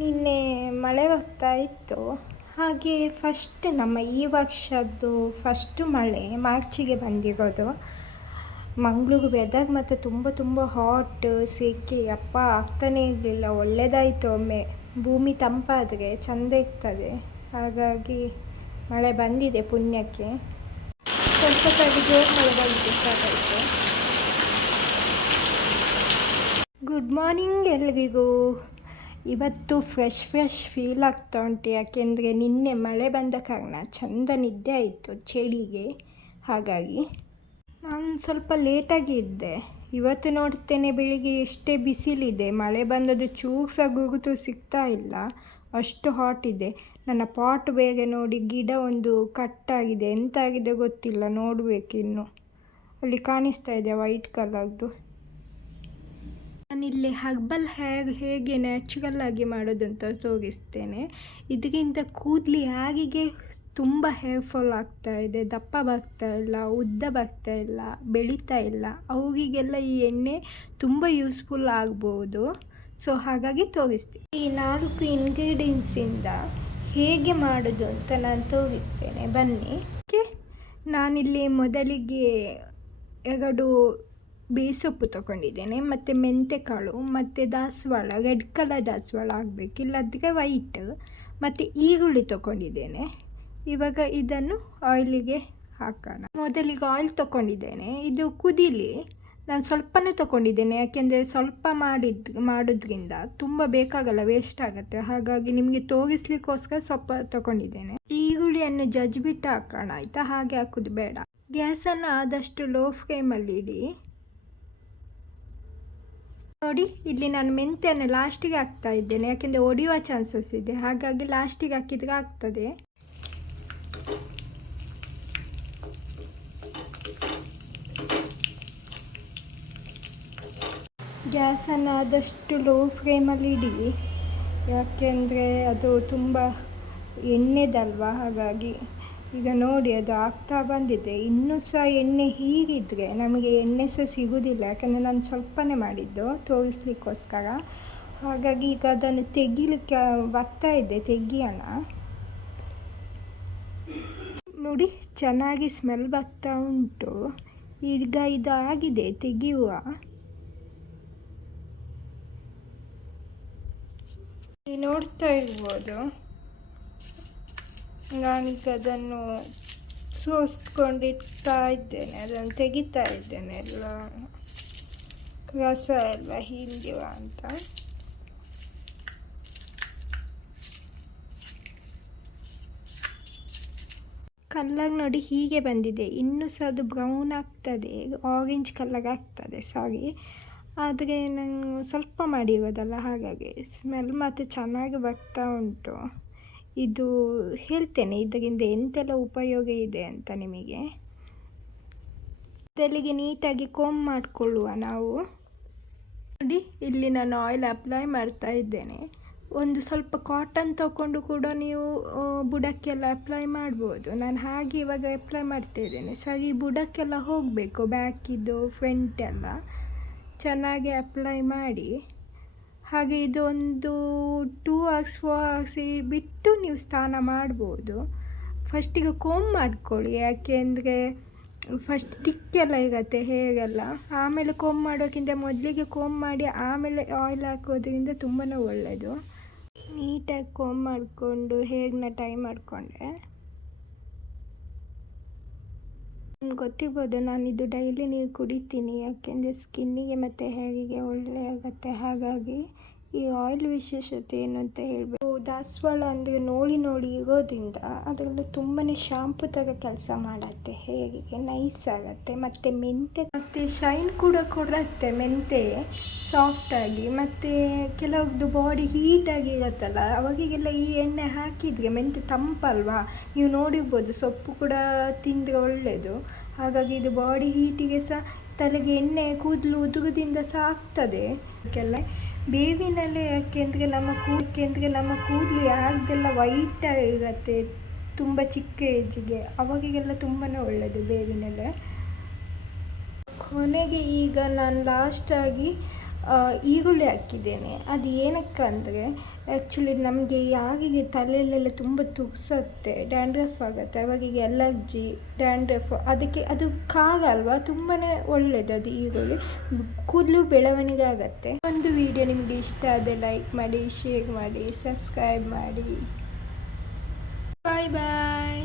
ನಿನ್ನೆ ಮಳೆ ಬರ್ತಾ ಇತ್ತು. ಹಾಗೆ ಫಸ್ಟ್ ನಮ್ಮ ಈ ವರ್ಷದ್ದು ಫಸ್ಟ್ ಮಳೆ ಮಾರ್ಚಿಗೆ ಬಂದಿರೋದು. ಮಂಗ್ಳೂರು ವೆದರ್ ಮತ್ತು ತುಂಬ ತುಂಬ ಹಾಟ್ ಸೆಕೆ, ಅಪ್ಪ ಆಗ್ತಾನೇ ಇರಲಿಲ್ಲ. ಒಳ್ಳೆಯದಾಯಿತು ಒಮ್ಮೆ. ಭೂಮಿ ತಂಪಾದರೆ ಚೆಂದ ಇರ್ತದೆ. ಹಾಗಾಗಿ ಮಳೆ ಬಂದಿದೆ ಪುಣ್ಯಕ್ಕೆ. ಸ್ವಲ್ಪ ಸಾರಿ ಜೋರು ಮಳೆ ಸ್ಟಾರ್ಟ್ ಆಯಿತು. ಗುಡ್ ಮಾರ್ನಿಂಗ್ ಎಲ್ರಿಗೂ. ಇವತ್ತು ಫ್ರೆಶ್ ಫ್ರೆಶ್ ಫೀಲ್ ಆಗ್ತಾ ಉಂಟು ಯಾಕೆಂದರೆ ನಿನ್ನೆ ಮಳೆ ಬಂದ ಕಾರಣ ಚಂದ ನಿದ್ದೆ ಆಯಿತು ಚಳಿಗೆ. ಹಾಗಾಗಿ ನಾನು ಸ್ವಲ್ಪ ಲೇಟಾಗಿ ಇದ್ದೆ. ಇವತ್ತು ನೋಡ್ತೇನೆ ಬೆಳಿಗ್ಗೆ ಎಷ್ಟೇ ಬಿಸಿಲಿದೆ, ಮಳೆ ಬಂದದ್ದು ಚೂರು ಸಹ ಗುರುತು ಸಿಗ್ತಾ ಇಲ್ಲ. ಅಷ್ಟು ಹಾಟ್ ಇದೆ. ನನ್ನ ಪಾಟ್ ಬೇಗ ನೋಡಿ ಗಿಡ ಒಂದು ಕಟ್ಟಾಗಿದೆ ಎಂತಾಗಿದೆ ಗೊತ್ತಿಲ್ಲ ನೋಡಬೇಕಿನ್ನು ಅಲ್ಲಿ ಕಾಣಿಸ್ತಾ ಇದೆ ವೈಟ್ ಕಲರ್ದು ನಾನಿಲ್ಲಿ ಹಗ್ಬಲ್ ಹೇರ್ ಹೇಗೆ ನ್ಯಾಚುರಲ್ ಆಗಿ ಮಾಡೋದಂತ ತೋರಿಸ್ತೇನೆ. ಇದರಿಂದ ಕೂದಲಿ ಯಾರಿಗೆ ತುಂಬ ಹೇರ್ ಫಾಲ್ ಆಗ್ತಾ ಇದೆ, ದಪ್ಪ ಬರ್ತಾ ಇಲ್ಲ, ಉದ್ದ ಬರ್ತಾ ಇಲ್ಲ, ಬೆಳೀತಾ ಇಲ್ಲ, ಅವರಿಗೆಲ್ಲ ಈ ಎಣ್ಣೆ ತುಂಬ ಯೂಸ್ಫುಲ್ ಆಗ್ಬೋದು. ಸೊ ಹಾಗಾಗಿ ತೋರಿಸ್ತೀನಿ. ಈ ನಾಲ್ಕು ಇಂಗ್ರೀಡಿಯೆಂಟ್ಸಿಂದ ಹೇಗೆ ಮಾಡೋದು ಅಂತ ನಾನು ತೋರಿಸ್ತೇನೆ. ಬನ್ನಿ. ಓಕೆ. ನಾನಿಲ್ಲಿ ಮೊದಲಿಗೆ ಎರಡು ಬೇಸೊಪ್ಪು ತೊಗೊಂಡಿದ್ದೇನೆ, ಮತ್ತು ಮೆಂತೆ ಕಾಳು ಮತ್ತು ದಾಸವಾಳ, ರೆಡ್ ಕಲರ್ ದಾಸವಾಳ ಆಗಬೇಕು ಇಲ್ಲದ್ರೆ ವೈಟ್ ಮತ್ತು ಈರುಳ್ಳಿ ತೊಗೊಂಡಿದ್ದೇನೆ. ಇವಾಗ ಇದನ್ನು ಆಯಿಲಿಗೆ ಹಾಕೋಣ. ಮೊದಲಿಗೆ ಆಯಿಲ್ ತೊಗೊಂಡಿದ್ದೇನೆ. ಇದು ಕುದಿಲಿ. ನಾನು ಸ್ವಲ್ಪನೇ ತೊಗೊಂಡಿದ್ದೇನೆ, ಯಾಕೆಂದರೆ ಸ್ವಲ್ಪ ಮಾಡಿದ, ಮಾಡೋದ್ರಿಂದ ತುಂಬ ಬೇಕಾಗಲ್ಲ ವೇಸ್ಟ್ ಆಗುತ್ತೆ. ಹಾಗಾಗಿ ನಿಮಗೆ ತೋರಿಸ್ಲಿಕ್ಕೋಸ್ಕರ ಸ್ವಲ್ಪ ತೊಗೊಂಡಿದ್ದೇನೆ. ಈರುಳ್ಳಿಯನ್ನು ಜಜ್ಜಿಬಿಟ್ಟು ಹಾಕೋಣ, ಆಯಿತಾ? ಹಾಗೆ ಹಾಕೋದು ಬೇಡ. ಗ್ಯಾಸನ್ನು ಆದಷ್ಟು ಲೋ ಫ್ಲೇಮಲ್ಲಿ ಇಡಿ. ನೋಡಿ, ಇಲ್ಲಿ ನಾನು ಮೆಂತ್ಯನ ಲಾಸ್ಟಿಗೆ ಹಾಕ್ತಾ ಇದ್ದೇನೆ. ಯಾಕೆಂದರೆ ಒಡೆಯುವ ಚಾನ್ಸಸ್ ಇದೆ. ಹಾಗಾಗಿ ಲಾಸ್ಟಿಗೆ ಹಾಕಿದ್ರೆ ಆಗ್ತದೆ. ಗ್ಯಾಸನ್ನು ಆದಷ್ಟು ಲೋ ಫ್ಲೇಮಲ್ಲಿ ಇಡಿ. ಯಾಕೆಂದರೆ ಅದು ತುಂಬ ಎಣ್ಣೆದಲ್ವಾ? ಹಾಗಾಗಿ ಈಗ ನೋಡಿ, ಅದು ಆಗ್ತಾ ಬಂದಿದೆ. ಇನ್ನೂ ಸಹ ಎಣ್ಣೆ ಹೀಗಿದ್ರೆ ನಮಗೆ ಎಣ್ಣೆ ಸಹ ಸಿಗೋದಿಲ್ಲ. ಯಾಕಂದರೆ ನಾನು ಸ್ವಲ್ಪನೇ ಮಾಡಿದ್ದು, ತೋರಿಸ್ಲಿಕ್ಕೋಸ್ಕರ. ಹಾಗಾಗಿ ಈಗ ಅದನ್ನು ತೆಗಿಲಿಕ್ಕೆ ಬರ್ತಾ ಇದೆ, ತೆಗಿಯೋಣ. ನೋಡಿ, ಚೆನ್ನಾಗಿ ಸ್ಮೆಲ್ ಬರ್ತಾ ಉಂಟು. ಈಗ ಇದು ಆಗಿದೆ ತೆಗೆಯುವ ನೋಡ್ತಾ ಇರ್ಬೋದು. ನಾನೀಗ ಅದನ್ನು ಸೋಸ್ಕೊಂಡಿಡ್ತಾ ಇದ್ದೇನೆ ಅದನ್ನು ತೆಗಿತಾ ಇದ್ದೇನೆ ಎಲ್ಲ ರಸ ಎಲ್ಲ ಹಿಂಗಿವ ಅಂತ. ಕಲ್ಲರ್ ನೋಡಿ ಹೀಗೆ ಬಂದಿದೆ, ಇನ್ನೂ ಸಹ ಅದು ಬ್ರೌನ್ ಆಗ್ತದೆ ಆರೆಂಜ್ ಕಲ್ಲರ್ ಆಗ್ತದೆ ಸಾರಿ ಆದರೆ ನಾನು ಸ್ವಲ್ಪ ಮಾಡಿರೋದಲ್ಲ, ಹಾಗಾಗಿ ಸ್ಮೆಲ್ ಮತ್ತು ಚೆನ್ನಾಗಿ ಬರ್ತಾ ಉಂಟು. ಇದು ಹೇಳ್ತೇನೆ ಇದರಿಂದ ಎಂತೆಲ್ಲ ಉಪಯೋಗ ಇದೆ ಅಂತ ನಿಮಗೆ? ತಲೆಗೆ ನೀಟಾಗಿ ಕೋಮ್ ಮಾಡಿಕೊಳ್ಳುವ ನಾವು. ನೋಡಿ, ಇಲ್ಲಿ ನಾನು ಆಯಿಲ್ ಅಪ್ಲೈ ಮಾಡ್ತಾ ಇದ್ದೇನೆ. ಒಂದು ಸ್ವಲ್ಪ ಕಾಟನ್ ತಗೊಂಡು ಕೂಡ ನೀವು ಬುಡಕ್ಕೆಲ್ಲ ಅಪ್ಲೈ ಮಾಡ್ಬೋದು. ನಾನು ಹಾಗೆ ಇವಾಗ ಅಪ್ಲೈ ಮಾಡ್ತಾ ಇದ್ದೇನೆ. ಸರಿ ಬುಡಕ್ಕೆಲ್ಲ ಹೋಗಬೇಕು ಬ್ಯಾಕಿದ್ದು ಫ್ರಂಟ್ ಎಲ್ಲ. ಚೆನ್ನಾಗಿ ಅಪ್ಲೈ ಮಾಡಿ. ಹಾಗೆ ಇದೊಂದು ಟೂ ಅವರ್ಸ್ ಫೋರ್ ಅವರ್ಸ್ ಬಿಟ್ಟು ನೀವು ಸ್ನಾನ ಮಾಡ್ಬೋದು. ಫಸ್ಟಿಗೆ ಕೋಮ್ ಮಾಡ್ಕೊಳ್ಳಿ ಯಾಕೆಂದರೆ ಫಸ್ಟ್ ತಿಕ್ಕೆಲ್ಲ ಇರುತ್ತೆ ಹೇಗೆಲ್ಲ. ಆಮೇಲೆ ಕೋಮ್ ಮಾಡೋಕ್ಕಿಂತ ಮೊದಲಿಗೆ ಕೋಮ್ ಮಾಡಿ ಆಮೇಲೆ ಆಯಿಲ್ ಹಾಕೋದ್ರಿಂದ ತುಂಬಾ ಒಳ್ಳೆಯದು ನೀಟಾಗಿ ಕೋಮ್ ಮಾಡಿಕೊಂಡು ಹೇಗನ್ನ ಟೈ ಮಾಡಿಕೊಂಡೆ ನಿಮ್ಗೆ ಗೊತ್ತಿರ್ಬೋದು ಇದು ಡೈಲಿ ನೀರು ಕುಡಿತೀನಿ ಯಾಕೆಂದರೆ ಸ್ಕಿನ್ನಿಗೆ ಮತ್ತು ಹೇರಿಗೆ ಒಳ್ಳೆಯ ಆಗುತ್ತೆ ಹಾಗಾಗಿ ಈ ಆಯಿಲ್ ವಿಶೇಷತೆ ಏನು ಅಂತ ಹೇಳಬೇಕು. ದಾಸವಾಳ ಅಂದರೆ ನೋಡಿ ನೋಡಿ ಇರೋದ್ರಿಂದ ಅದರಲ್ಲಿ ತುಂಬಾ ಶಾಂಪು ಥರ ಕೆಲಸ ಮಾಡತ್ತೆ. ಹೇಗೆ? ನೈಸ್ ಆಗುತ್ತೆ. ಮತ್ತು ಮೆಂತೆ, ಮತ್ತು ಶೈನ್ ಕೂಡ ಕೊಡತ್ತೆ ಮೆಂತೆ. ಸಾಫ್ಟಾಗಿ ಮತ್ತು ಕೆಲವ್ರದ್ದು ಬಾಡಿ ಹೀಟಾಗಿ ಇರುತ್ತಲ್ಲ, ಅವಾಗೆಲ್ಲ ಈ ಎಣ್ಣೆ ಹಾಕಿದರೆ ಮೆಂತೆ ತಂಪಲ್ವಾ? ನೀವು ನೋಡಿರ್ಬೋದು, ಸೊಪ್ಪು ಕೂಡ ತಿಂದರೆ ಒಳ್ಳೆಯದು ಹಾಗಾಗಿ ಇದು ಬಾಡಿ ಹೀಟಿಗೆ ಸಹ ತಲೆಗೆ ಎಣ್ಣೆ ಕೂದಲು ಉದುಗದಿಂದ ಸಹ ಆಗ್ತದೆ. ಅದಕ್ಕೆಲ್ಲ ಬೇವಿನೆಲೆ ಯಾಕೆಂದರೆ ನಮ್ಮ ಕೂದಲಿಗೆ ನಮ್ಮ ಕೂದಲು ವೈಟ್ ಆಗಿರುತ್ತೆ ತುಂಬ ಚಿಕ್ಕ ಏಜಿಗೆ ಅವಾಗೆಲ್ಲ ತುಂಬಾ ಒಳ್ಳೆಯದು ಬೇವಿನೆಲೆ. ಕೊನೆಗೆ ಈಗ ನಾನು ಲಾಸ್ಟಾಗಿ ಈರುಳ್ಳಿ ಹಾಕಿದ್ದೇನೆ. ಅದು ಏನಕ್ಕೆ ಅಂದರೆ ಆ್ಯಕ್ಚುಲಿ ನಮಗೆ ಯಾರಿಗೆ ತಲೆಯಲ್ಲೆಲ್ಲ ತುಂಬ ತುರಿಸುತ್ತೆ ಡ್ಯಾಂಡ್ರಫ್ ಆಗುತ್ತೆ ಅವರಿಗೆ ಅಲರ್ಜಿ ಡ್ಯಾಂಡ್ರಫ್ ಅದಕ್ಕೆ ಅದು ಖಾರ ಅಲ್ವಾ? ತುಂಬಾ ಒಳ್ಳೆಯದು ಅದು ಈರುಳ್ಳಿ. ಕೂದಲು ಬೆಳವಣಿಗೆ ಆಗುತ್ತೆ. ಒಂದು ವಿಡಿಯೋ ನಿಮಗೆ ಇಷ್ಟ ಆದರೆ ಲೈಕ್ ಮಾಡಿ ಶೇರ್ ಮಾಡಿ ಸಬ್ಸ್ಕ್ರೈಬ್ ಮಾಡಿ. ಬಾಯ್ ಬಾಯ್